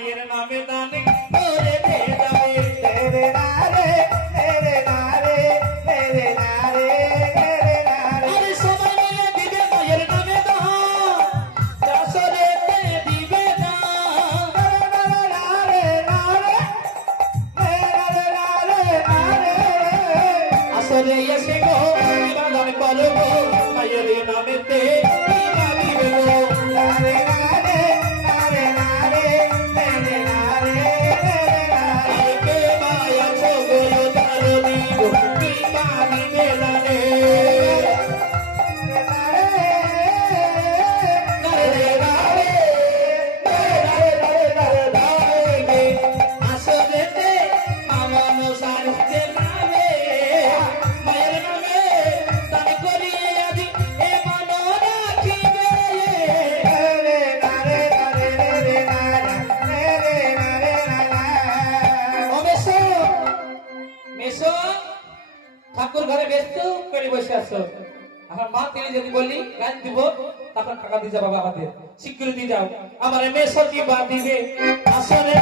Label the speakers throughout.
Speaker 1: মায়ের নামে দান করে ব্যস্ত করে বসে আছো? আমার মা, তিনি যদি বলি গান দিব তখন টাকা দিয়ে যাব আমাদের। যাও। আমার মেয়ে সচিবা দিবে। আসলে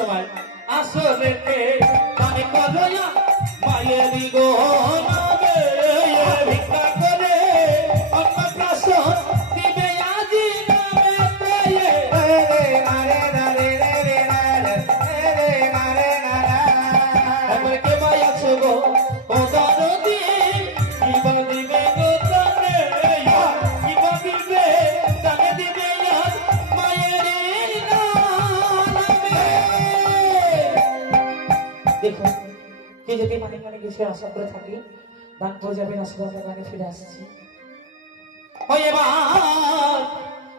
Speaker 1: তোমার আসলে মায়েরি গো। আসবে আশা করে থাকি গান করে যাবেন আসলে আমরা গানে ফিরে আসছি।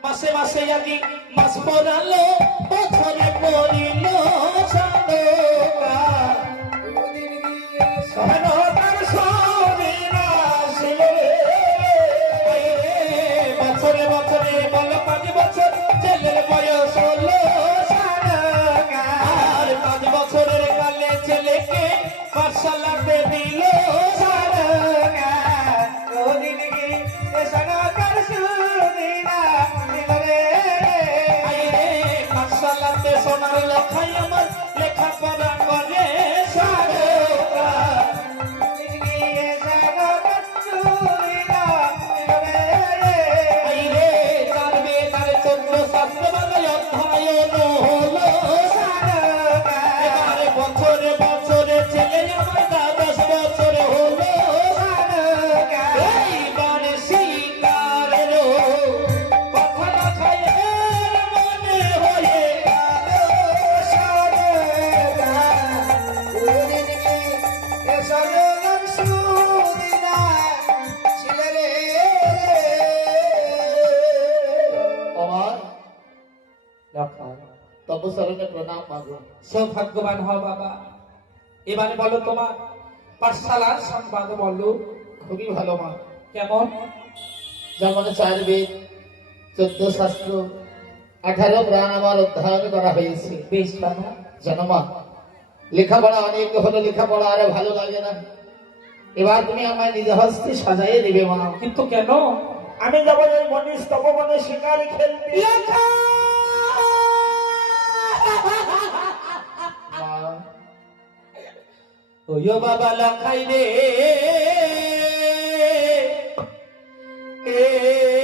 Speaker 1: মাসে মাসে একই মাস পড়ালো বছরে পড়িল
Speaker 2: esa nota.
Speaker 1: সৌভাগ্যবান হও বাবা। এবারে বলো তোমার পাঠশালার সংবাদ বলো।
Speaker 2: খুবই ভালো মা।
Speaker 1: কেমন?
Speaker 2: যেমন চার বেদ চোদ্দ শাস্ত্র আঠারো প্রাণ আমার অধ্যয়ন করা হয়েছে।
Speaker 1: বেশ বাবা।
Speaker 2: জানো মা লেখাপড়া অনেক হলো লেখাপড়া আরে ভালো লাগে না। এবার তুমি আমায় নিজ হস্তে সাজাইয়ে দেবে মা।
Speaker 1: কিন্তু কেন?
Speaker 2: আমি যাব ওই মনীষ তপবনে শিকারি খেলতে।
Speaker 1: ওয়ো বাবা লখাই রে। এ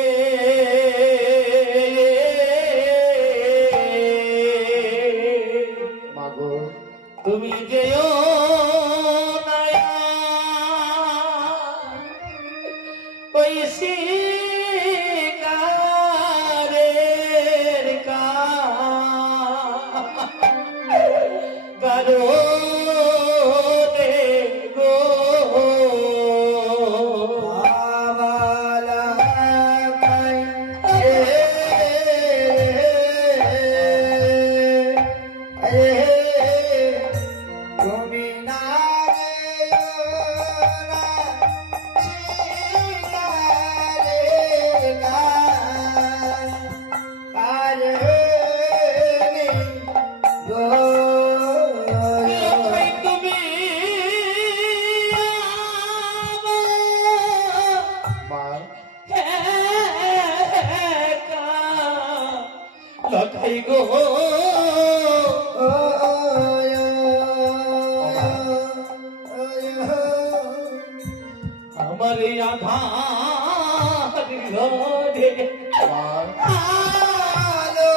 Speaker 1: ঘরে আলো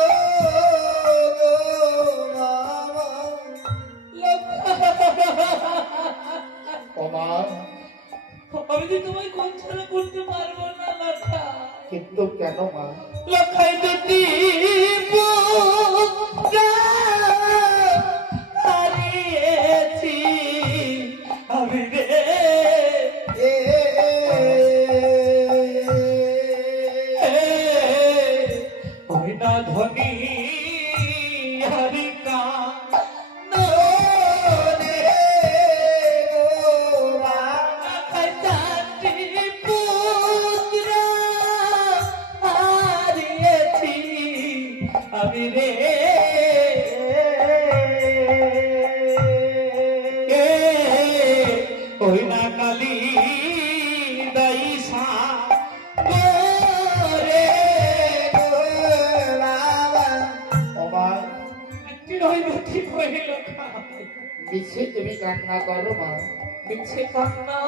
Speaker 1: আমি যে তোমায় কোন ছাড়া করতে পারব না লক্ষা
Speaker 2: কিন্তু কেন মা?
Speaker 1: লক্ষাই যদি ওই না নয় দুটি হইল
Speaker 2: মিছে তুমি কান্না করো মা।
Speaker 1: মিছে কান্না?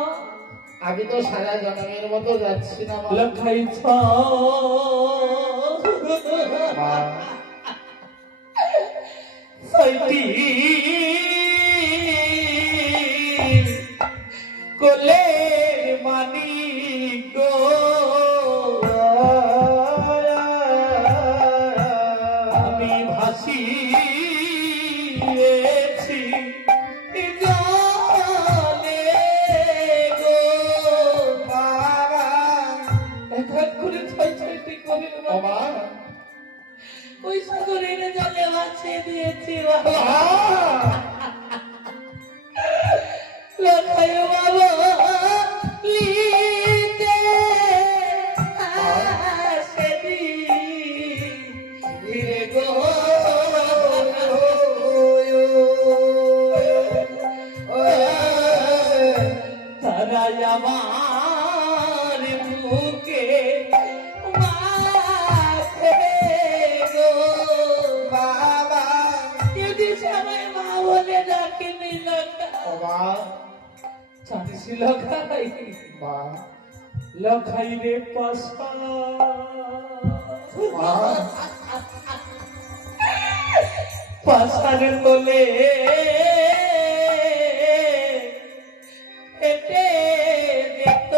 Speaker 2: আমি তো সারা জন্মের মতো যাচ্ছি না
Speaker 1: ছয়টি কোলে লখাই মা লখাই রে পাশার তোলে
Speaker 2: এতে যেত।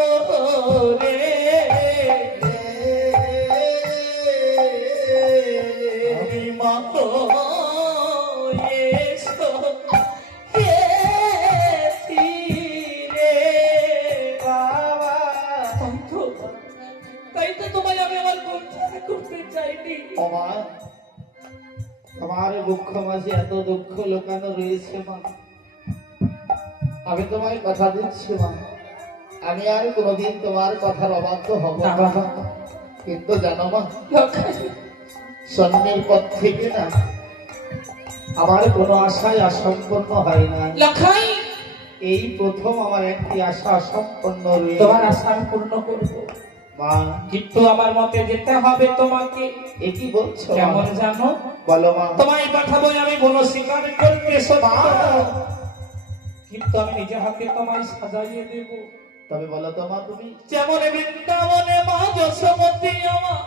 Speaker 2: কথা দিচ্ছি মা আমি আর কোনোদিন তোমার কথার অবাধ্য হব
Speaker 1: না,
Speaker 2: কিন্তু জানো মা জন্মের পর থেকে না আমার কোনো আশাই অসম্পূর্ণ হয় না।
Speaker 1: লক্ষাই!
Speaker 2: এই প্রথম আমার একটি আশা অসম্পূর্ণ
Speaker 1: তোমার আশা আমি পূর্ণ করব।
Speaker 2: মা
Speaker 1: কিন্তু আমার মতে যেতে হবে তোমাকে।
Speaker 2: এ কি বলছো
Speaker 1: কেমন জানো?
Speaker 2: বলো মা।
Speaker 1: তোমায় পাঠাবো আমি বলো স্বীকার করতে সত্য। কিন্তু আমি নিজের হাতে তোমায় সাজাইয়ে দেব।
Speaker 2: তবে বলো তো মা তুমি।
Speaker 1: যেমন বৃন্দাবনে মা যশোমতী আমার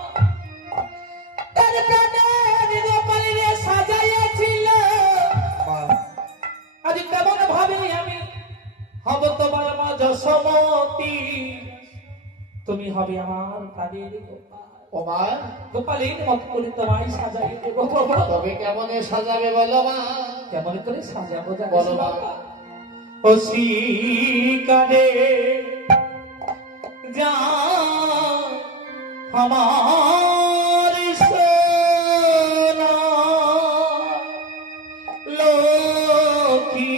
Speaker 1: তার প্রাণের গোপালীরে সাজাইয়াছিল। আজ কেমন ভাবে আমি হব তোমার মা যশোমতী তুমি হবে আমার প্রাণের গোপাল। গোপালের মত করে তোমায় সাজাইয়ে দেবো
Speaker 2: তবে কেমন সাজাবে বলো মা?
Speaker 1: কেমন করে সাজাবো
Speaker 2: বলো মা।
Speaker 1: শিকারে যা আমার সোনা। লক্ষ্মী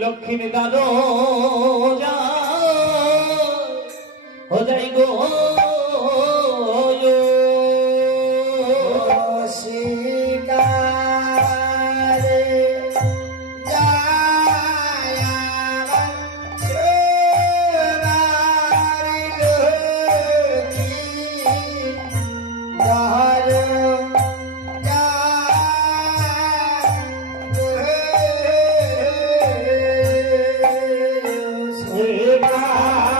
Speaker 1: লক্ষ্মীর দাদো যা গেথে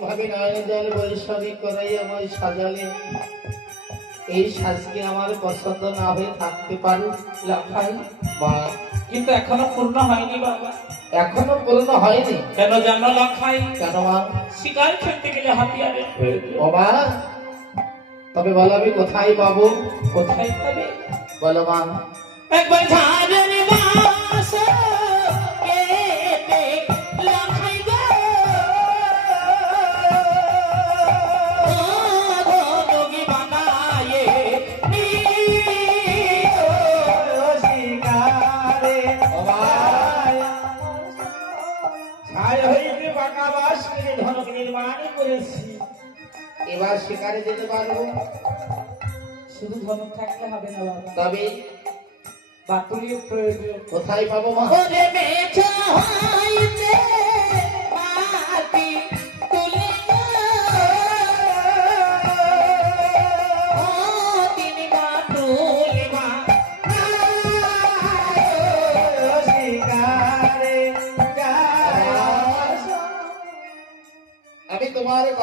Speaker 2: ভাবে বৈশাখী করাই আমায় সাজালে এই সাজকে আমার পছন্দ না হয়ে থাকতে পারে
Speaker 1: লাফাই
Speaker 2: বা।
Speaker 1: কিন্তু এখনও পূর্ণ হয়নি বাবা।
Speaker 2: এখনও পূর্ণ হয়নি।
Speaker 1: কেন জানো লাফাই?
Speaker 2: কেন মা
Speaker 1: শিকার খেলতে গেলে প্রয়োজন
Speaker 2: বাবা তবে বলো আমি কোথায় পাবো?
Speaker 1: কোথায় পাবে?
Speaker 2: বলো মা
Speaker 1: একবার শিকারে
Speaker 2: যেতে পারব।
Speaker 1: শুধু ধনুক থাকলে হবে না বাবা।
Speaker 2: তবে
Speaker 1: বাতুলিও প্রয়োজন।
Speaker 2: কোথায় পাবো মা
Speaker 1: ওরে হইতে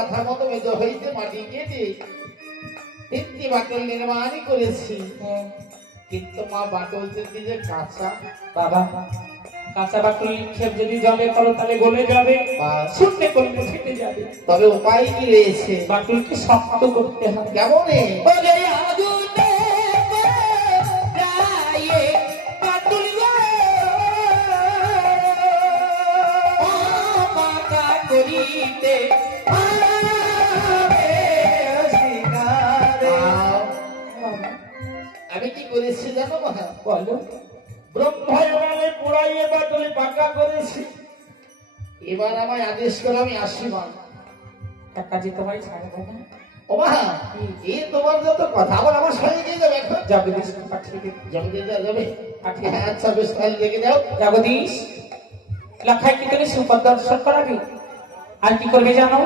Speaker 2: কথা মতো মেজ হইতে মাটি কেটে তিনটি বাটল নির্মাণ করেছি। কিন্তু মা বাটল যদি যে কাঁচা
Speaker 1: বাবা কাঁচা বাটুল নিক্ষেপ যদি জলে করো তাহলে গলে যাবে। শুনতে করলে ফেটে যাবে।
Speaker 2: তবে উপায় কি রয়েছে?
Speaker 1: বাটলকে শক্ত করতে হবে।
Speaker 2: কেমন?
Speaker 1: ওরে বলো
Speaker 2: পাকা করেছি। এবার আমায় আদেশ করে আমি আসি মা।
Speaker 1: কাকাজি তোমায় ছাড়বো না।
Speaker 2: ও মা এই তোমার যত কথা আবার আমার সঙ্গে গিয়ে যাবে এখন?
Speaker 1: জগদীশ পাঠিয়ে
Speaker 2: যাবে
Speaker 1: পাঠিয়ে।
Speaker 2: আচ্ছা বেশ তাহলে দেখে যাও
Speaker 1: জগদীশ লক্ষায় কি দর্শন করাবি? আর কি করবে জানো?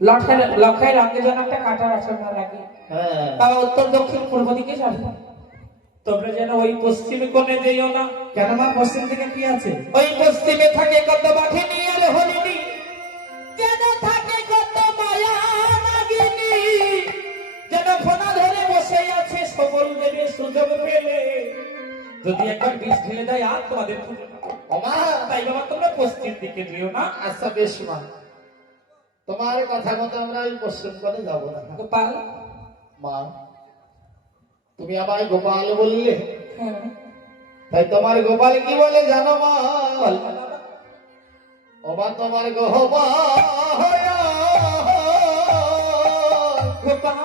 Speaker 1: লক্ষের লক্ষায় রঙে যেন একটা কাটার আসন না লাগে
Speaker 2: হ্যাঁ।
Speaker 1: বাবা উত্তর দক্ষিণ পূর্ব দিকে যাবে। তোমরা যেন ওই পশ্চিমে কোণে যেও না।
Speaker 3: কেন মা পশ্চিম থেকে কি আছে?
Speaker 1: ওই পশ্চিমে থাকে কত বাঘিনী আর হরিণী। যেন থাকে কত মায়া নাগিনী। যেন ফোনা ধরে বসে আছে সকল দেবে সুযোগ পেলে। যদি একবার বিষ ঢেলে দেয় আর তোমাদের পুজো না।
Speaker 2: মা।
Speaker 1: তাই বাবা তোমরা পশ্চিম দিকে যেও না।
Speaker 2: আচ্ছা বেশ মা। তোমার কথা মতো আমরা ওই পশ্চিম করে যাব না।
Speaker 1: গোপাল।
Speaker 2: মা। তুমি আমায় গোপাল বললে।
Speaker 1: হ্যাঁ।
Speaker 2: তাই তোমার গোপাল কি বলে জানো মাল
Speaker 1: বল বাবা।
Speaker 2: ও মা তোমার গোপাল
Speaker 1: গোপাল